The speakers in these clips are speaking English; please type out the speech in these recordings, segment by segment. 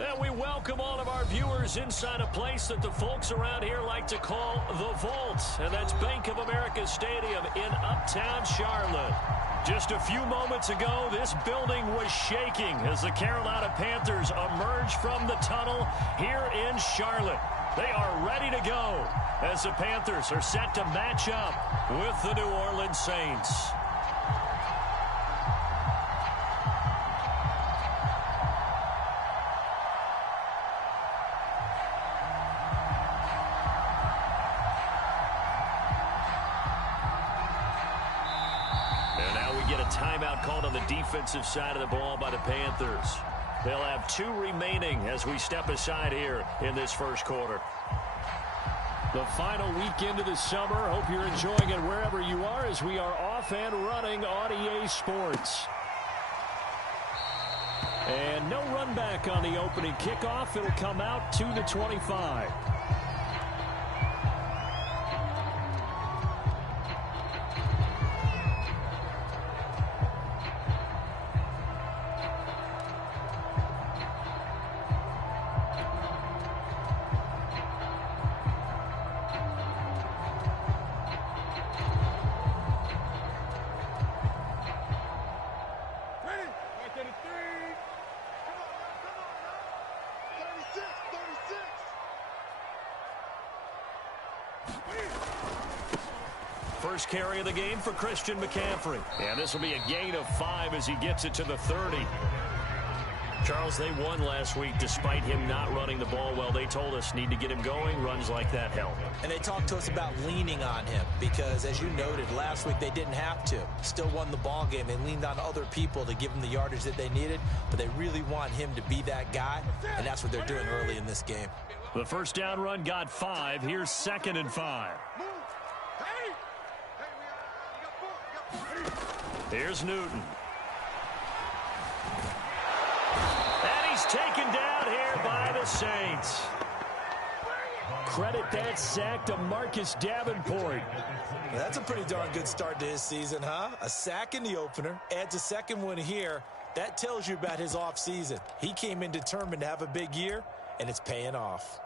And we welcome all of our viewers inside a place that the folks around here like to call the Vault. And that's Bank of America Stadium in Uptown Charlotte. Just a few moments ago, this building was shaking as the Carolina Panthers emerged from the tunnel here in Charlotte. They are ready to go as the Panthers are set to match up with the New Orleans Saints. Timeout called on the defensive side of the ball by the Panthers. They'll have 2 remaining as we step aside here in this first quarter. The final weekend of the summer. Hope you're enjoying it wherever you are as we are off and running on EA Sports. And no run back on the opening kickoff. It'll come out to the 25. First carry of the game for Christian McCaffrey. And this will be a gain of 5 as he gets it to the 30. Charles, they won last week despite him not running the ball well. They told us need to get him going. Runs like that help. And they talked to us about leaning on him because, as you noted, last week they didn't have to. Still won the ball game. They leaned on other people to give them the yardage that they needed, but they really want him to be that guy, and that's what they're doing early in this game. The first down run got 5. Here's 2nd and 5. Here's Newton. And he's taken down here by the Saints. Credit that sack to Marcus Davenport. That's a pretty darn good start to his season, huh? A sack in the opener, adds a second one here. That tells you about his offseason. He came in determined to have a big year, and it's paying off.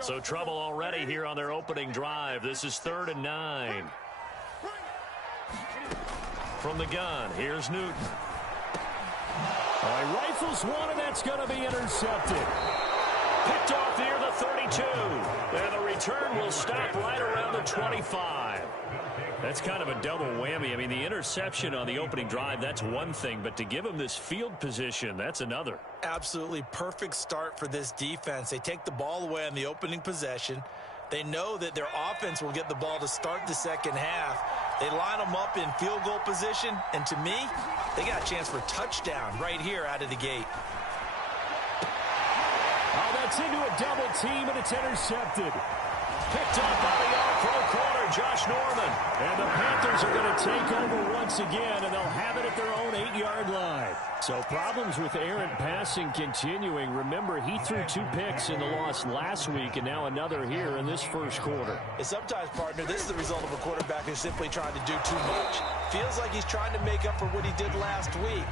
So trouble already here on their opening drive. This is 3rd and 9. From the gun, here's Newton. He rifles one, and that's going to be intercepted. Picked off near the 32. And the return will stop right around the 25. That's kind of a double whammy. I mean, the interception on the opening drive, that's one thing. But to give him this field position, that's another. Absolutely perfect start for this defense. They take the ball away on the opening possession. They know that their offense will get the ball to start the second half. They line them up in field goal position. And to me, they got a chance for a touchdown right here out of the gate. Oh, that's into a double team, and it's intercepted. Picked up by the all-pro corner, Josh Norman. And the Panthers are going to take over once again, and they'll have it at their own 8-yard line. So problems with errant passing continuing. Remember, he threw 2 picks in the loss last week, and now another here in this first quarter. And sometimes, partner, this is the result of a quarterback who's simply trying to do too much. Feels like he's trying to make up for what he did last week,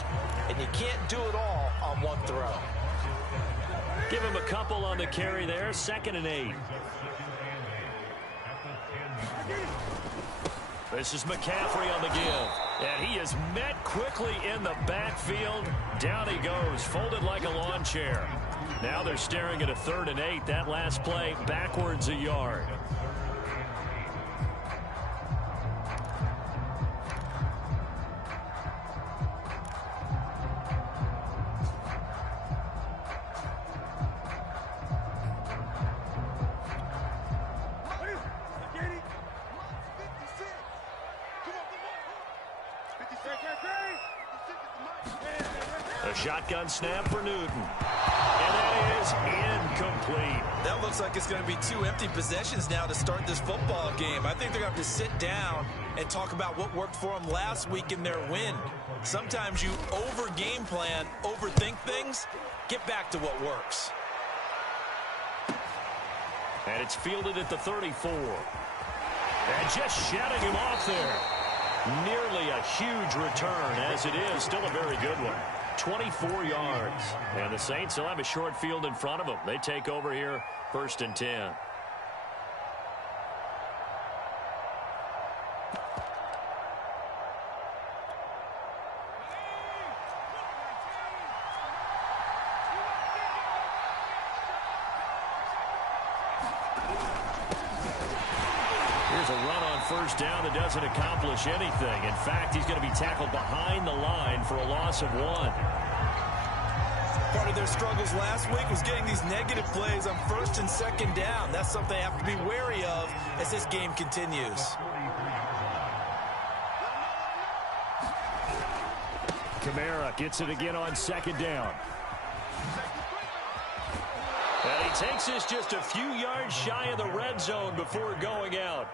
and you can't do it all on one throw. Give him a couple on the carry there, 2nd and 8. This is McCaffrey on the give. And he is met quickly in the backfield. Down he goes, folded like a lawn chair. Now they're staring at a 3rd and 8. That last play, backwards a yard. A shotgun snap for Newton. And that is incomplete. That looks like it's going to be 2 empty possessions now to start this football game. I think they're going to have to sit down and talk about what worked for them last week in their win. Sometimes you over-game plan, overthink things, Get back to what works. And it's fielded at the 34. And just shutting him off there. Nearly a huge return, as it is. Still a very good one. 24 yards. And the Saints will have a short field in front of them. They take over here, 1st and 10. Here's a run on 1st down that doesn't accomplish anything. In fact, he's going to be tackled behind the line for a loss of 1. Part of their struggles last week was getting these negative plays on 1st and 2nd down. That's something they have to be wary of as this game continues. Kamara gets it again on 2nd down. And he takes this just a few yards shy of the red zone before going out.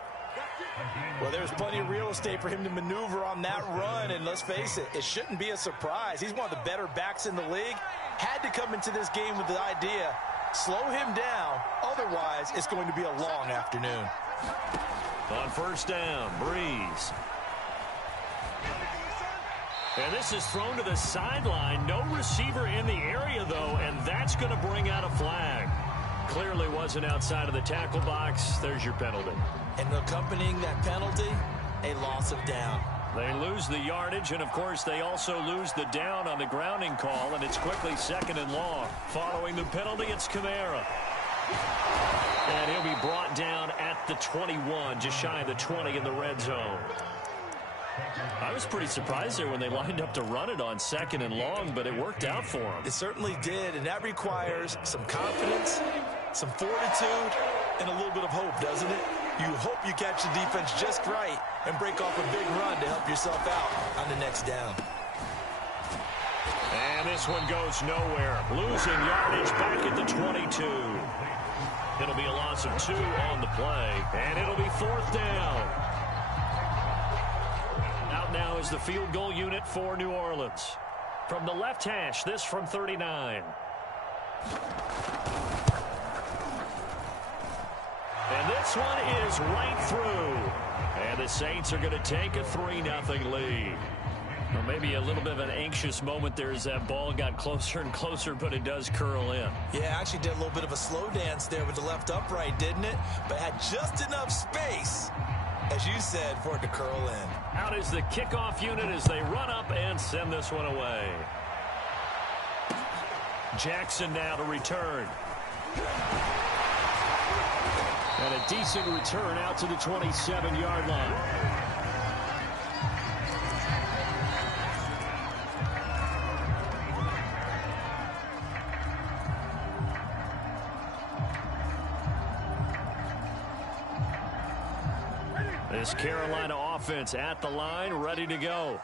Well, there's plenty of real estate for him to maneuver on that run, and let's face it, it shouldn't be a surprise. He's one of the better backs in the league. Had to come into this game with the idea, slow him down, otherwise it's going to be a long afternoon. On 1st down, Breeze. And this is thrown to the sideline. No receiver in the area, though, and that's going to bring out a flag. Clearly wasn't outside of the tackle box. There's your penalty. And accompanying that penalty, a loss of down. They lose the yardage, and, of course, they also lose the down on the grounding call, and it's quickly 2nd and long. Following the penalty, it's Kamara. And he'll be brought down at the 21, just shy of the 20 in the red zone. I was pretty surprised there when they lined up to run it on 2nd and long, but it worked out for them. It certainly did, and that requires some confidence, some fortitude, and a little bit of hope, doesn't it? You hope you catch the defense just right and break off a big run to help yourself out on the next down. And this one goes nowhere. Losing yardage back at the 22. It'll be a loss of 2 on the play, and it'll be 4th down. Out now is the field goal unit for New Orleans. From the left hash, this from 39. And this one is right through. And the Saints are going to take a 3-0 lead. Well, maybe a little bit of an anxious moment there as that ball got closer and closer, but it does curl in. Yeah, actually did a little bit of a slow dance there with the left upright, didn't it? But had just enough space, as you said, for it to curl in. Out is the kickoff unit as they run up and send this one away. Jackson now to return. And a decent return out to the 27-yard line. This Carolina offense at the line, ready to go.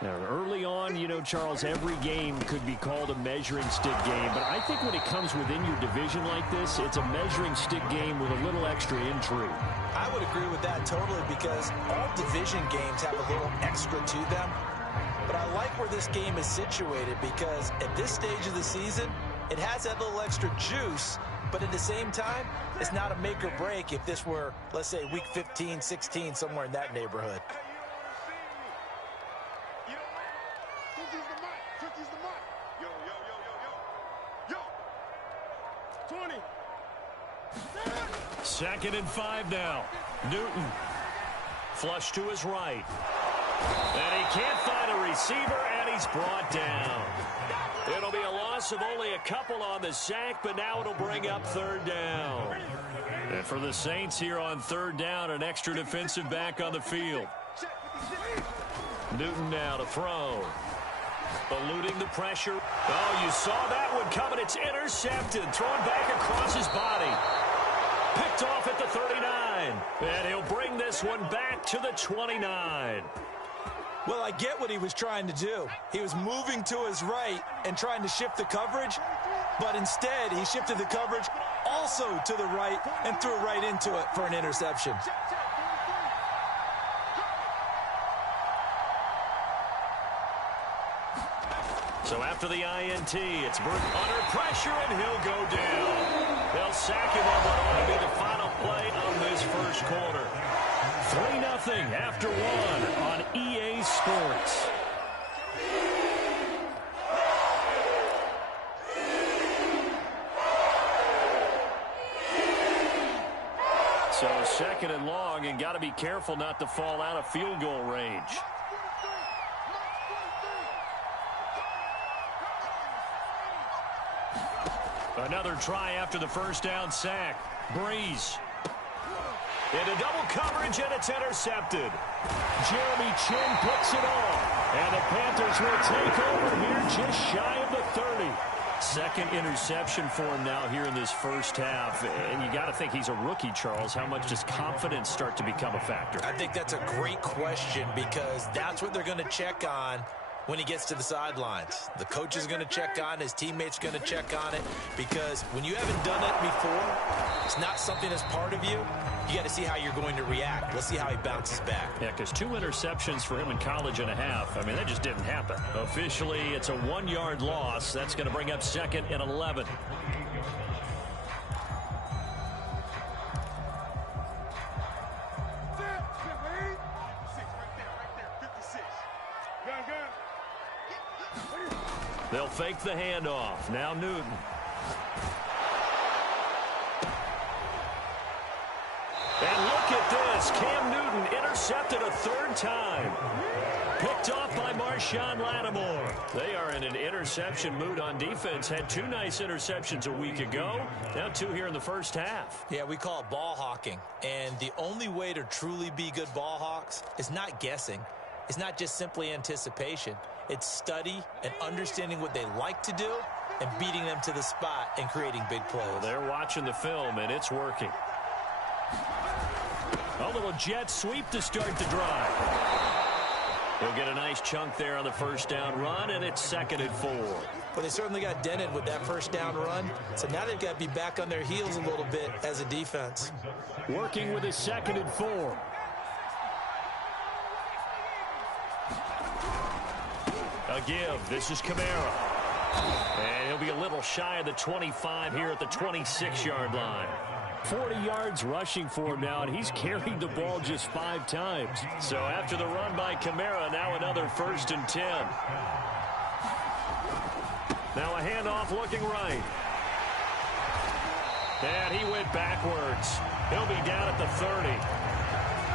Now, early on, you know, Charles, every game could be called a measuring stick game. But I think when it comes within your division like this, it's a measuring stick game with a little extra intrigue. I would agree with that totally because all division games have a little extra to them. But I like where this game is situated because at this stage of the season, it has that little extra juice. But at the same time, it's not a make or break if this were, let's say, week 15, 16, somewhere in that neighborhood. Second and 5 now. Newton. Flush to his right. And he can't find a receiver, and he's brought down. It'll be a loss of only a couple on the sack, but now it'll bring up 3rd down. And for the Saints here on 3rd down, an extra defensive back on the field. Newton now to throw. Eluding the pressure. Oh, you saw that one coming. It's intercepted. Thrown back across his body. Picked off at the 39. And he'll bring this one back to the 29. Well, I get what he was trying to do. He was moving to his right and trying to shift the coverage, but instead he shifted the coverage also to the right and threw right into it for an interception. So after the INT, it's Burke under pressure, and he'll go down. They'll sack him on what ought to be the final play of this first quarter. 3-0 after one on EA Sports. So second and long, and got to be careful not to fall out of field goal range. Another try after the first down sack. Breeze. Into double coverage, and it's intercepted. Jeremy Chin picks it off. And the Panthers will take over here just shy of the 30. Second interception for him now here in this first half. And you got to think he's a rookie, Charles. How much does confidence start to become a factor? I think that's a great question because that's what they're going to check on when he gets to the sidelines. The coach is going to check on it. His teammates are going to check on it because when you haven't done it before, it's not something that's part of you. You got to see how you're going to react. Let's see how he bounces back. Yeah, because 2 interceptions for him in college and a half. I mean, that just didn't happen. Officially, it's a 1-yard loss. That's going to bring up second and 11. They'll fake the handoff. Now Newton. And look at this. Cam Newton intercepted a 3rd time. Picked off by Marshawn Lattimore. They are in an interception mood on defense. Had 2 nice interceptions a week ago. Now 2 here in the first half. Yeah, we call it ball hawking. And the only way to truly be good ball hawks is not guessing. It's not just simply anticipation. It's study and understanding what they like to do and beating them to the spot and creating big plays. Well, they're watching the film, and it's working. A little jet sweep to start the drive. They'll get a nice chunk there on the first down run, and it's 2nd and 4. But they certainly got dented with that first down run, so now they've got to be back on their heels a little bit as a defense. Working with his 2nd and 4. A give. This is Kamara. And he'll be a little shy of the 25 here at the 26-yard line. 40 yards rushing for him now, and he's carried the ball just 5 times. So after the run by Kamara, now another 1st and 10. Now a handoff looking right. And he went backwards. He'll be down at the 30.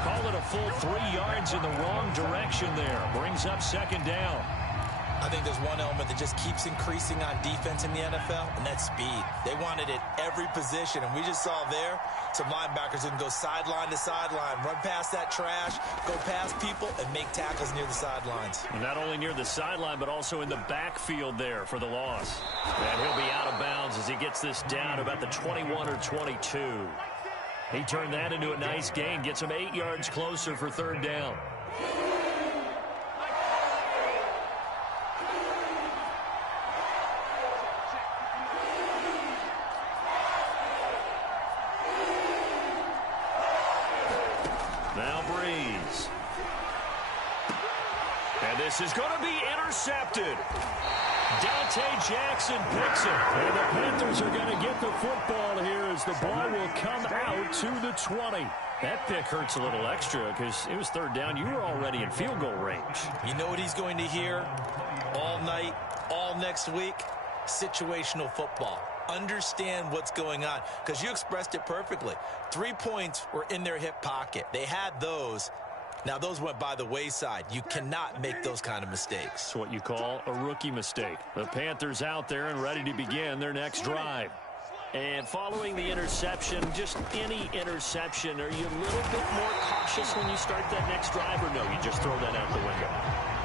Call it a full 3 yards in the wrong direction there. Brings up 2nd down. I think there's one element that just keeps increasing on defense in the NFL, and that's speed. They want it at every position, and we just saw there some linebackers who can go sideline to sideline, run past that trash, go past people, and make tackles near the sidelines. Not only near the sideline, but also in the backfield there for the loss. And he'll be out of bounds as he gets this down about the 21 or 22. He turned that into a nice gain, gets him 8 yards closer for 3rd down. Now Breeze. And this is going to be intercepted. Dante Jackson picks it. And the Panthers are going to get the football here as the ball will come out to the 20. That pick hurts a little extra because it was 3rd down. You were already in field goal range. You know what he's going to hear all night, all next week? Situational football. Understand what's going on because you expressed it perfectly. 3 points were in their hip pocket. They had those. Now, those went by the wayside. You cannot make those kind of mistakes. It's what you call a rookie mistake. The Panthers out there and ready to begin their next drive. And following the interception, just any interception, are you a little bit more cautious when you start that next drive, or no, you just throw that out the window?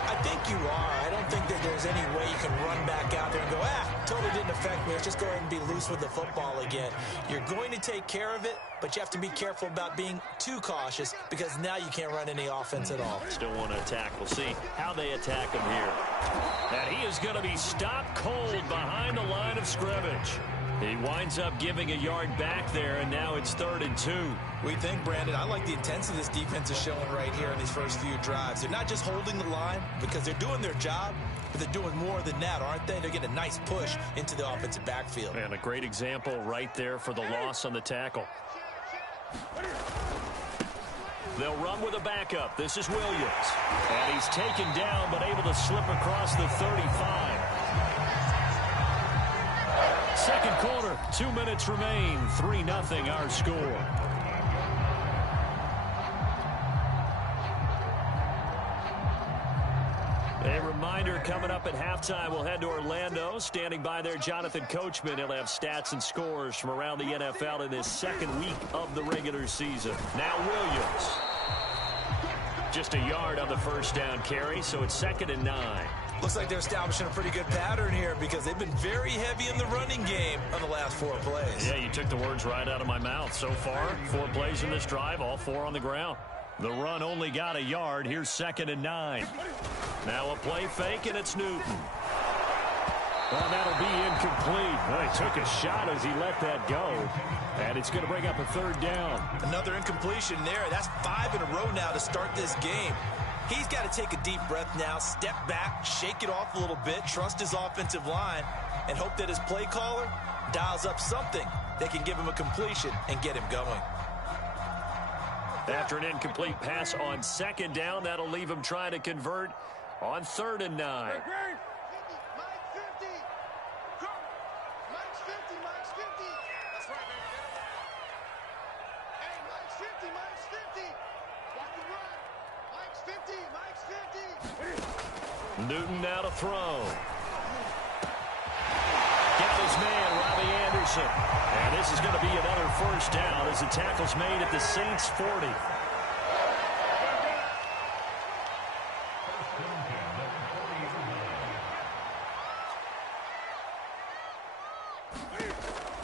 I think you are. I don't think that there's any way you can run back out there and go, totally didn't affect me. Let's just go ahead and be loose with the football again. You're going to take care of it, but you have to be careful about being too cautious because now you can't run any offense at all. Still want to attack. We'll see how they attack him here. And he is going to be stopped cold behind the line of scrimmage. He winds up giving a yard back there, and now it's 3rd and 2. We think, Brandon, I like the intensity this defense is showing right here in these first few drives. They're not just holding the line because they're doing their job, but they're doing more than that, aren't they? They're getting a nice push into the offensive backfield. And a great example right there for the loss on the tackle. They'll run with a backup. This is Williams. And he's taken down, but able to slip across the 35. Second quarter, 2 minutes remain. 3-0 our score. A reminder coming up at halftime, we'll head to Orlando. Standing by there, Jonathan Coachman. He'll have stats and scores from around the NFL in this second week of the regular season. Now Williams. Just a yard on the first down carry, so it's 2nd and 9. Looks like they're establishing a pretty good pattern here because they've been very heavy in the running game on the last 4 plays. Yeah, you took the words right out of my mouth. So far, 4 plays in this drive, all 4 on the ground. The run only got a yard. Here's 2nd and 9. Now a play fake, and it's Newton. Well, that'll be incomplete. Well, he took a shot as he let that go. And it's going to bring up a 3rd down. Another incompletion there. That's 5 in a row now to start this game. He's got to take a deep breath now, step back, shake it off a little bit, trust his offensive line, and hope that his play caller dials up something that can give him a completion and get him going. After an incomplete pass on 2nd down, that'll leave him trying to convert on 3rd and 9. Newton now to throw. Got his man, Robbie Anderson. And this is going to be another 1st down as the tackle's made at the Saints 40.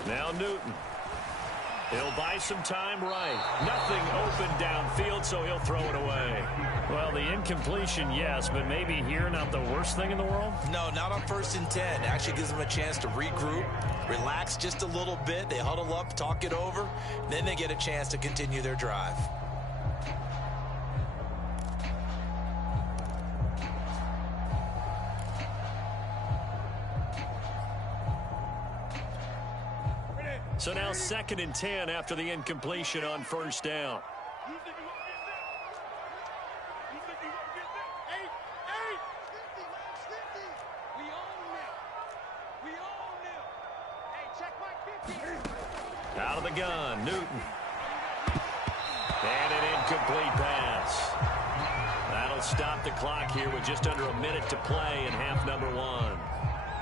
Now Newton. He'll buy some time right. Nothing open downfield, so he'll throw it away. Well, the incompletion, yes, but maybe here not the worst thing in the world? No, not on 1st and 10. Actually gives them a chance to regroup, relax just a little bit. They huddle up, talk it over, then they get a chance to continue their drive. So now 2nd and 10 after the incompletion on 1st down. Out of the gun, Newton. And an incomplete pass. That'll stop the clock here with just under a minute to play in half number 1.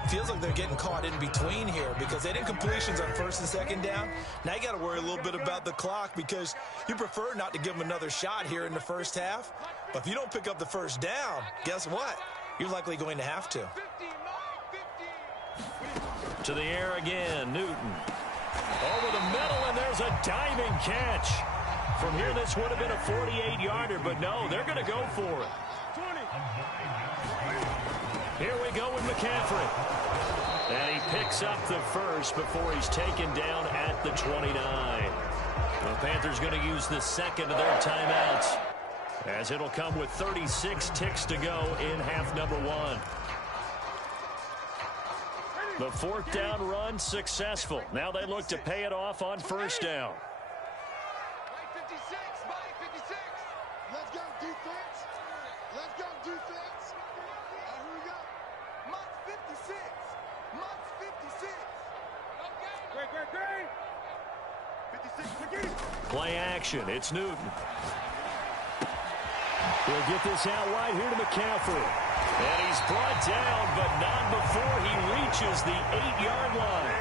Feels like they're getting caught in between here because they had incompletions on 1st and 2nd down. Now you got to worry a little bit about the clock because you prefer not to give them another shot here in the 1st half. But if you don't pick up the 1st down, guess what? You're likely going to have to. To the air again, Newton. Over the middle, and there's a diving catch. From here, this would have been a 48-yarder, but no, they're going to go for it. Here we go with McCaffrey. And he picks up the 1st before he's taken down at the 29. The Panthers going to use the 2nd of their timeouts, as it'll come with 36 ticks to go in half number 1. The 4th down run successful. Now they look to pay it off on 1st down. Let's go defense. Let's go defense. Here we go. Month 56. Month 56. Great. 56. Play action. It's Newton. He'll get this out wide here to McCaffrey. And he's brought down, but not before he reaches the 8-yard line.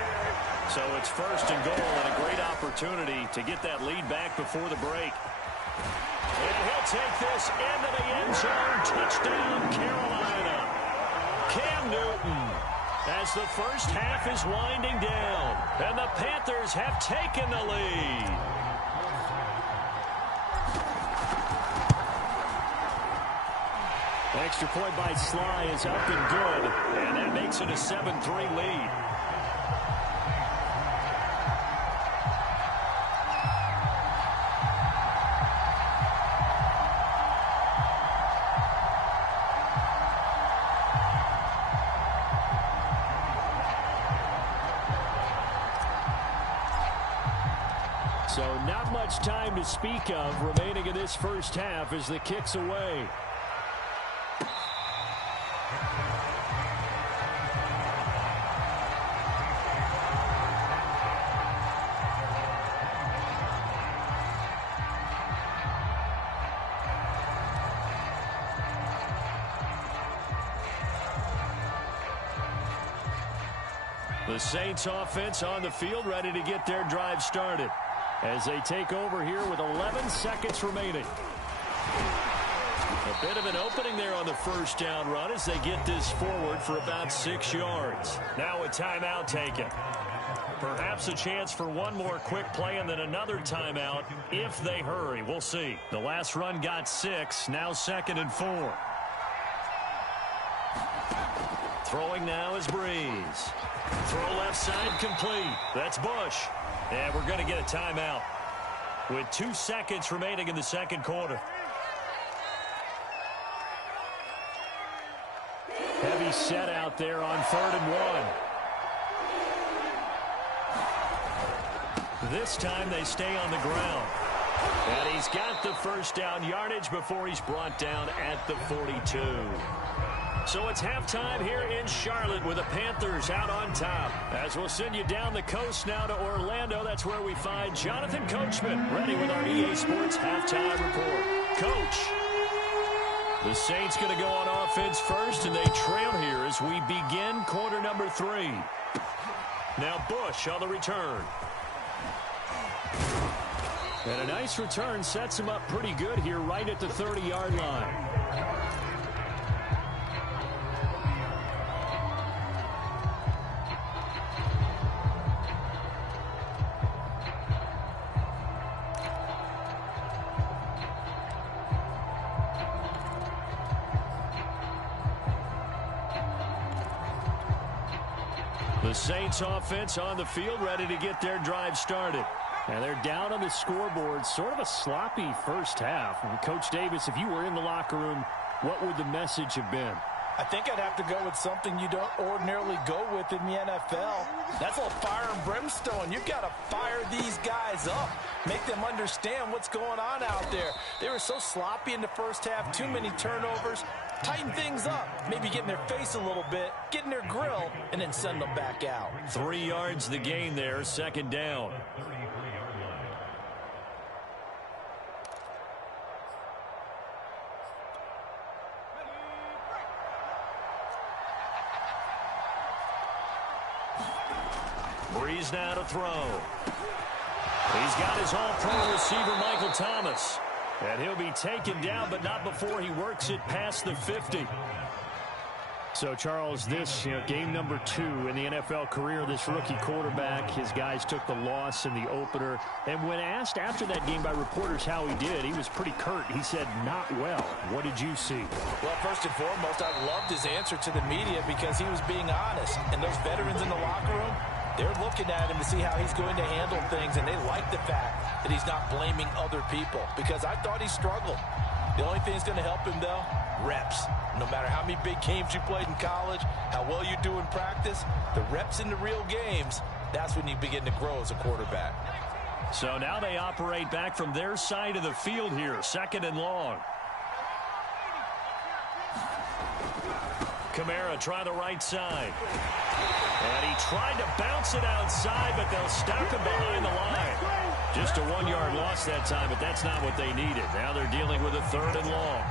So it's 1st and goal and a great opportunity to get that lead back before the break. And he'll take this into the end zone. Touchdown, Carolina. Cam Newton, as the 1st half is winding down. And the Panthers have taken the lead. Extra point by Sly is up and good. And that makes it a 7-3 lead. So not much time to speak of remaining in this first half as the kick's away. The Saints offense on the field ready to get their drive started as they take over here with 11 seconds remaining. A bit of an opening there on the first down run as they get this forward for about 6 yards. Now a timeout taken. Perhaps a chance for one more quick play and then another timeout if they hurry. We'll see. The last run got 6. Now 2nd and 4. Throwing now is Breeze. Throw left side complete. That's Bush. And we're going to get a timeout with 2 seconds remaining in the second quarter. Heavy set out there on 3rd and 1. This time they stay on the ground. And he's got the first down yardage before he's brought down at the 42. So it's halftime here in Charlotte with the Panthers out on top. As we'll send you down the coast now to Orlando, that's where we find Jonathan Coachman ready with our EA Sports halftime report. Coach, the Saints going to go on offense first, and they trail here as we begin quarter number 3. Now Bush on the return. And a nice return sets him up pretty good here right at the 30-yard line. The Saints offense on the field ready to get their drive started. And they're down on the scoreboard. Sort of a sloppy first half. And Coach Davis, if you were in the locker room, what would the message have been? I think I'd have to go with something you don't ordinarily go with in the NFL. That's a little fire and brimstone. You've got to fire these guys up. Make them understand what's going on out there. They were so sloppy in the first half. Too many turnovers. Tighten things up. Maybe get in their face a little bit. Get in their grill. And then send them back out. 3 yards the gain there. 2nd down. Breeze now to throw. He's got his all-pro receiver, Michael Thomas. And he'll be taken down, but not before he works it past the 50. So, Charles, this game number 2 in the NFL career, this rookie quarterback, his guys took the loss in the opener. And when asked after that game by reporters how he did, he was pretty curt. He said, not well. What did you see? Well, first and foremost, I loved his answer to the media because he was being honest. And those veterans in the locker room, they're looking at him to see how he's going to handle things, and they like the fact that he's not blaming other people because I thought he struggled. The only thing that's going to help him, though, reps. No matter how many big games you played in college, how well you do in practice, the reps in the real games, that's when you begin to grow as a quarterback. So now they operate back from their side of the field here, 2nd and long. Kamara try the right side. And he tried to bounce it outside, but they'll stop him behind the line. Just a 1-yard loss that time, but that's not what they needed. Now they're dealing with a 3rd and long.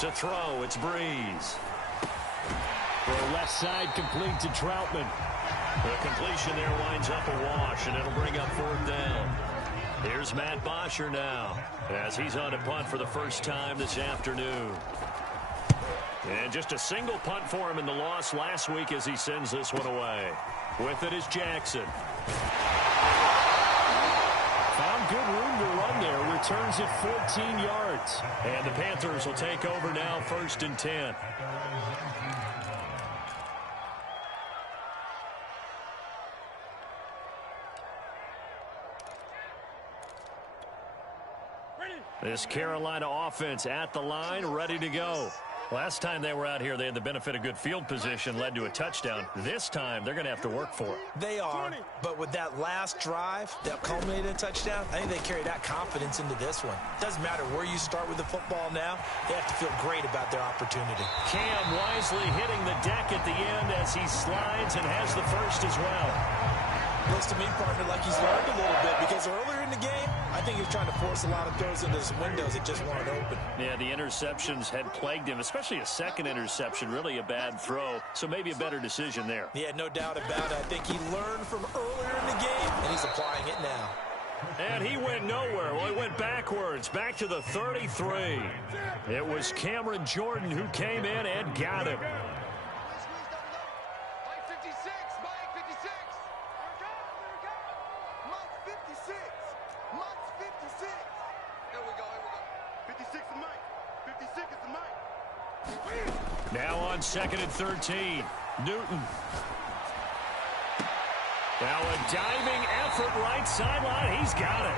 To throw, it's Breeze. Throw left side complete to Troutman. The completion there winds up a wash, and it'll bring up 4th down. Here's Matt Bosher now as he's on a punt for the first time this afternoon. And just a single punt for him in the loss last week as he sends this one away. With it is Jackson. Found good room to run there. Returns it 14 yards. And the Panthers will take over now, 1st and 10. This Carolina offense at the line, ready to go. Last time they were out here, they had the benefit of good field position, led to a touchdown. This time, they're going to have to work for it. They are, but with that last drive that culminated in a touchdown, I think they carry that confidence into this one. Doesn't matter where you start with the football now, they have to feel great about their opportunity. Cam wisely hitting the deck at the end as he slides and has the first as well. Looks to me, partner, like he's learned a little bit because earlier in the game, I think he was trying to force a lot of throws into his windows that just weren't open. Yeah, the interceptions had plagued him, especially a second interception, really a bad throw. So maybe a better decision there. Yeah, no doubt about it. I think he learned from earlier in the game, and he's applying it now. And he went nowhere. Well, he went backwards, back to the 33. It was Cameron Jordan who came in and got him. Now on 2nd and 13. Newton. Now a diving effort right sideline. He's got it.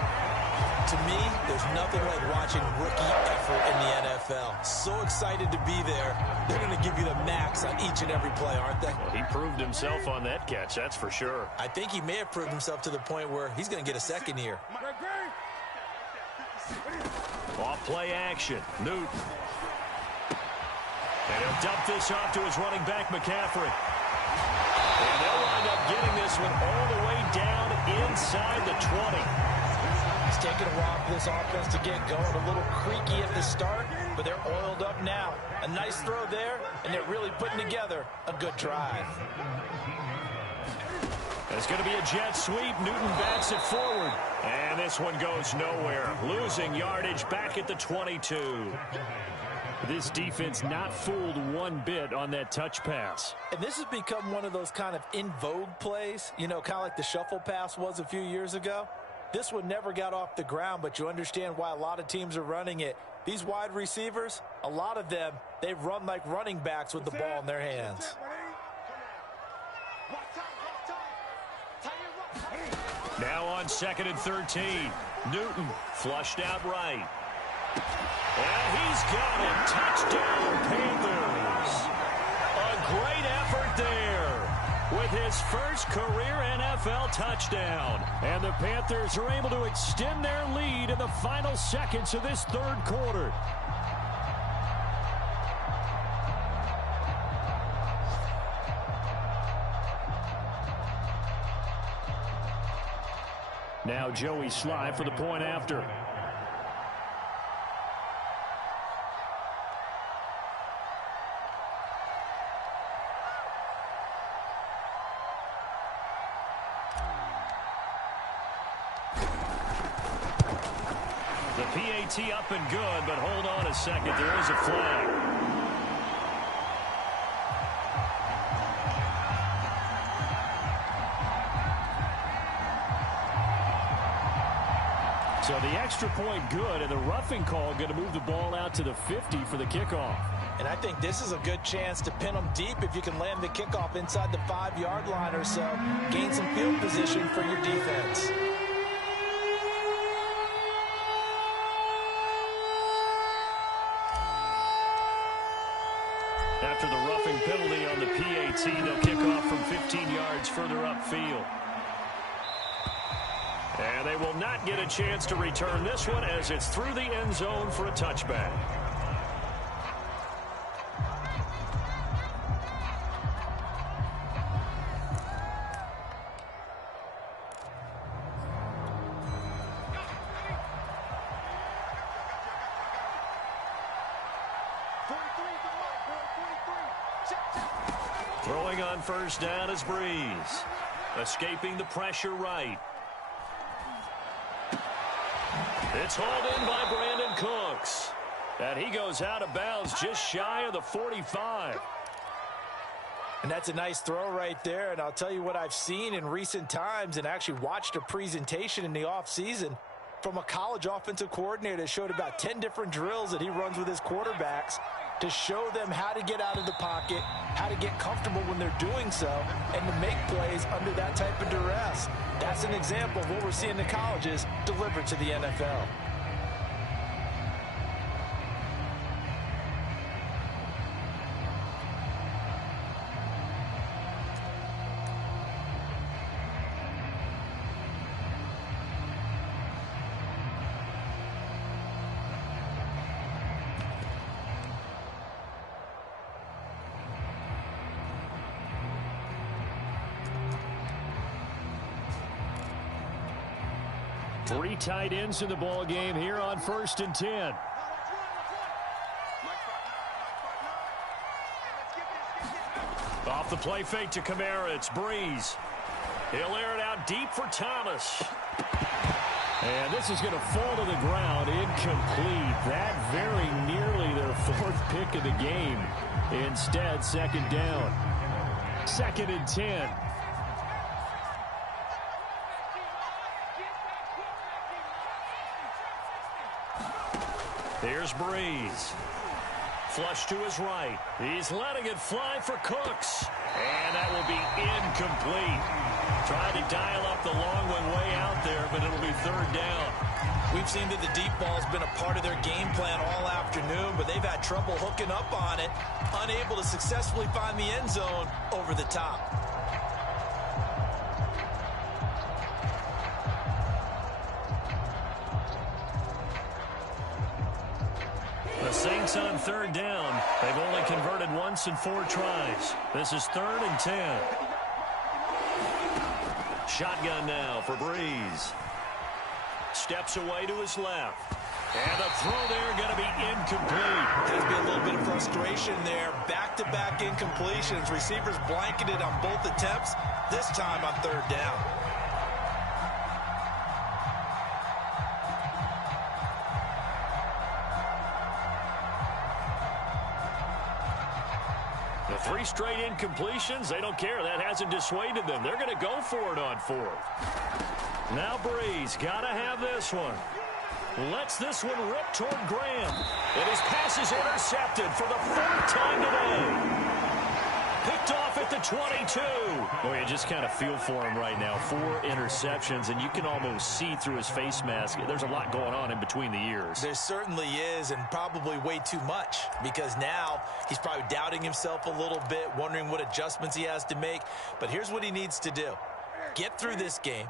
To me, there's nothing like watching rookie effort in the NFL. So excited to be there. They're going to give you the max on each and every play, aren't they? Well, he proved himself on that catch, that's for sure. I think he may have proved himself to the point where he's going to get a second year. Off play action. Newton. And he'll dump this off to his running back, McCaffrey. And they'll wind up getting this one all the way down inside the 20. It's taken a while for this offense to get going. A little creaky at the start, but they're oiled up now. A nice throw there, and they're really putting together a good drive. It's going to be a jet sweep. Newton bats it forward. And this one goes nowhere. Losing yardage back at the 22. This defense not fooled one bit on that touch pass. And this has become one of those kind of in vogue plays, you know, kind of like the shuffle pass was a few years ago. This one never got off the ground, but you understand why a lot of teams are running it. These wide receivers, a lot of them, they run like running backs with the ball in their hands. Now on 2nd and 13. Newton flushed out right. And he's got it. Touchdown, Panthers. A great effort there with his first career NFL touchdown. And the Panthers are able to extend their lead in the final seconds of this third quarter. Now Joey Sly for the point after. The PAT up and good, but hold on a second. There is a flag. So the extra point good, and the roughing call going to move the ball out to the 50 for the kickoff. And I think this is a good chance to pin them deep if you can land the kickoff inside the 5-yard line or so. Gain some field position for your defense. After the roughing penalty on the PAT, they'll kick off from 15 yards further upfield. And they will not get a chance to return this one as it's through the end zone for a touchback. Throwing on first down is Breeze. Escaping the pressure right. It's hauled in by Brandon Cooks. And he goes out of bounds just shy of the 45. And that's a nice throw right there. And I'll tell you what I've seen in recent times and actually watched a presentation in the offseason from a college offensive coordinator that showed about 10 different drills that he runs with his quarterbacks to show them how to get out of the pocket, how to get comfortable when they're doing so, and to make plays under that type of duress. That's an example of what we're seeing in the colleges delivered to the NFL. Three tight ends in the ball game here on 1st and 10. Off the play fake to Kamara, it's Breeze. He'll air it out deep for Thomas. And this is going to fall to the ground, incomplete. That very nearly their 4th pick of the game. Instead, 2nd down. 2nd and 10. Here's Breeze. Flush to his right. He's letting it fly for Cooks. And that will be incomplete. Trying to dial up the long one way out there, but it'll be 3rd down. We've seen that the deep ball's been a part of their game plan all afternoon, but they've had trouble hooking up on it, unable to successfully find the end zone over the top. The Saints on 3rd down. They've only converted once in 4 tries. This is 3rd and 10. Shotgun now for Breeze. Steps away to his left. And the throw there going to be incomplete. Has been a little bit of frustration there. Back-to-back incompletions. Receivers blanketed on both attempts, this time on 3rd down. The 3 straight incompletions, they don't care. That hasn't dissuaded them. They're going to go for it on 4th. Now Breeze, got to have this one. Lets this one rip toward Graham. And his pass is intercepted for the 4th time today. Picked off at the 22. Boy, you just kind of feel for him right now. 4 interceptions, and you can almost see through his face mask. There's a lot going on in between the ears. There certainly is, and probably way too much, because now he's probably doubting himself a little bit, wondering what adjustments he has to make. But here's what he needs to do. Get through this game,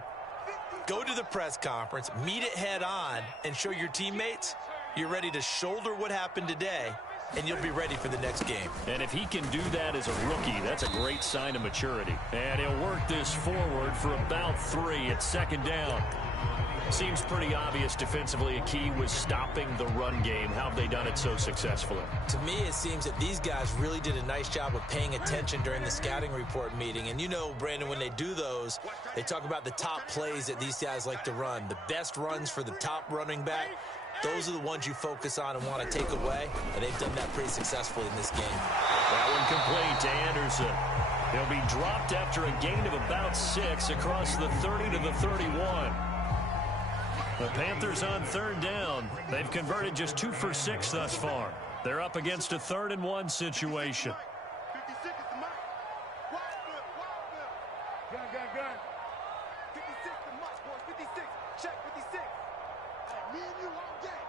go to the press conference, meet it head on, and show your teammates you're ready to shoulder what happened today, and you'll be ready for the next game. And if he can do that as a rookie, that's a great sign of maturity. And he'll work this forward for about 3 at 2nd down. Seems pretty obvious defensively a key was stopping the run game. How have they done it so successfully? To me, it seems that these guys really did a nice job of paying attention during the scouting report meeting. And you know, Brandon, when they do those, they talk about the top plays that these guys like to run. The best runs for the top running back. Those are the ones you focus on and want to take away, and they've done that pretty successfully in this game. That one complete to Anderson. He'll be dropped after a gain of about 6 across the 30 to the 31. The Panthers on 3rd down. They've converted just 2 for 6 thus far. They're up against a 3rd and 1 situation. 56 is the mark. Wide field, wide field. Gun. 56 the mark, boys. 56. Check 56. Me and you all day.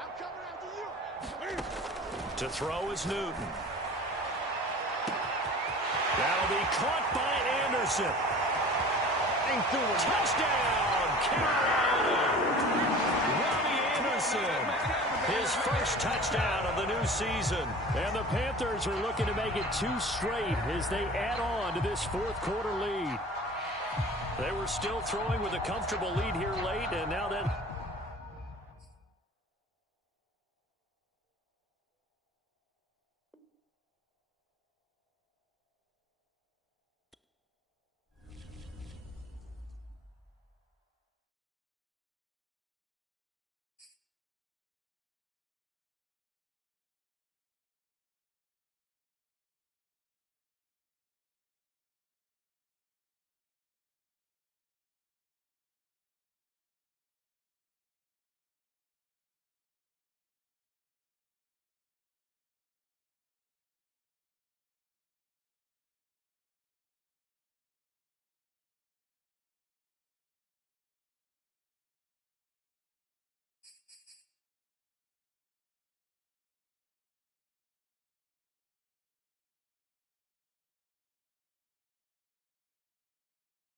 I'm coming after you. To throw is Newton. That'll be caught by Anderson. Touchdown, Carolina. Robbie Anderson, his first touchdown of the new season. And the Panthers are looking to make it 2 straight as they add on to this 4th quarter lead. They were still throwing with a comfortable lead here late, and now that